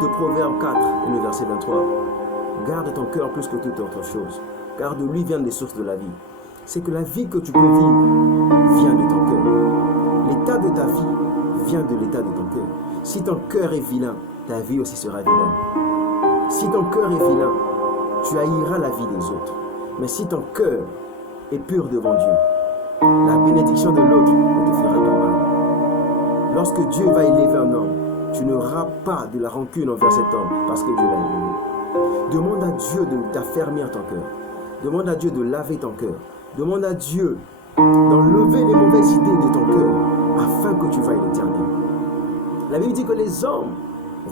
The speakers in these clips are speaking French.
livre de Proverbes 4 et le verset 23. Garde ton cœur plus que toute autre chose, car de lui viennent les sources de la vie. C'est que la vie que tu peux vivre vient de ton cœur. L'état de ta vie vient de l'état de ton cœur. Si ton cœur est vilain, ta vie aussi sera vilaine. Si ton cœur est vilain, tu haïras la vie des autres. Mais si ton cœur est pur devant Dieu, la bénédiction de l'autre ne te fera pas mal. Lorsque Dieu va élever un homme, tu n'auras pas de la rancune envers cet homme parce que Dieu l'a élevé. Demande à Dieu de t'affermir ton cœur. Demande à Dieu de laver ton cœur. Demande à Dieu d'enlever les mauvaises idées de ton cœur afin que tu vailles l'éternel. La Bible dit que les hommes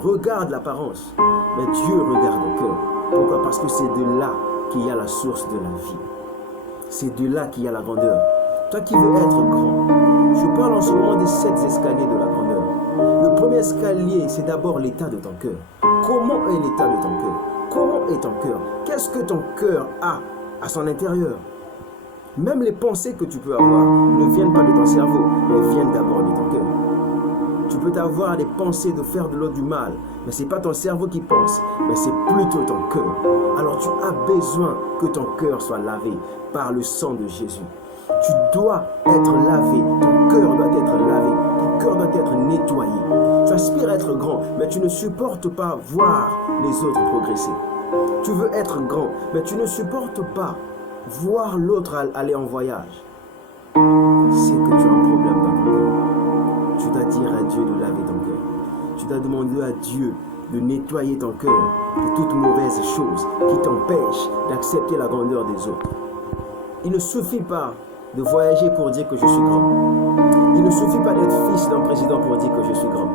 regardent l'apparence, mais Dieu regarde le cœur. Pourquoi? Parce que c'est de là qu'il y a la source de la vie. C'est de là qu'il y a la grandeur. Toi qui veux être grand, je parle en ce moment des 7 escaliers de la grandeur. Le premier escalier, c'est d'abord l'état de ton cœur. Comment est l'état de ton cœur? Comment est ton cœur? Qu'est-ce que ton cœur a à son intérieur? Même les pensées que tu peux avoir ne viennent pas de ton cerveau, mais viennent d'abord de ton cœur. Tu peux avoir des pensées de faire de l'autre du mal, mais ce n'est pas ton cerveau qui pense, mais c'est plutôt ton cœur. Alors tu as besoin que ton cœur soit lavé par le sang de Jésus. Tu dois être lavé, ton cœur doit être lavé, ton cœur doit être nettoyé. Tu aspires à être grand, mais tu ne supportes pas voir les autres progresser. Tu veux être grand, mais tu ne supportes pas voir l'autre aller en voyage. C'est que tu as un problème dans ton cœur. Tu dois dire à Dieu de laver ton cœur. Tu dois demander à Dieu de nettoyer ton cœur de toute mauvaise chose qui t'empêche d'accepter la grandeur des autres. Il ne suffit pas de voyager pour dire que je suis grand. Il ne suffit pas d'être fils d'un président pour dire que je suis grand.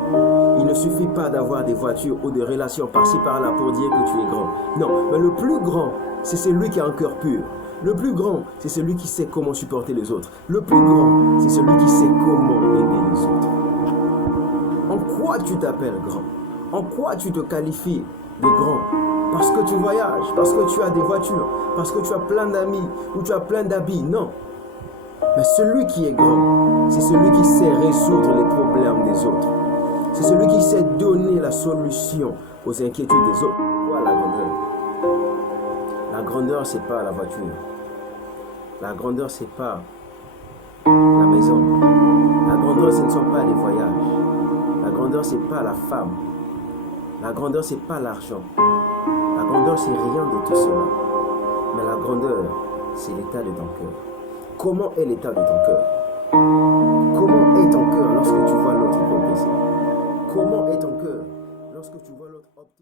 Il ne suffit pas d'avoir des voitures ou des relations par-ci par-là pour dire que tu es grand. Non, mais le plus grand, c'est celui qui a un cœur pur. Le plus grand, c'est celui qui sait comment supporter les autres. Le plus grand, c'est celui qui sait comment aider les autres. En quoi tu t'appelles grand? En quoi tu te qualifies de grand? Parce que tu voyages, parce que tu as des voitures, parce que tu as plein d'amis ou tu as plein d'habits. Non. Mais celui qui est grand, c'est celui qui sait résoudre les problèmes des autres. C'est celui qui sait donner la solution aux inquiétudes des autres. Quoi la grandeur? La grandeur, ce n'est pas la voiture. La grandeur, ce n'est pas la maison. La grandeur, ce ne sont pas les voyages. La grandeur, ce n'est pas la femme. La grandeur, ce n'est pas l'argent. La grandeur, c'est rien de tout cela. Mais la grandeur, c'est l'état de ton cœur. Comment est l'état de ton cœur? Comment est ton cœur lorsque tu vois l'autre progresser? Comment est ton cœur lorsque tu vois l'autre optimiser?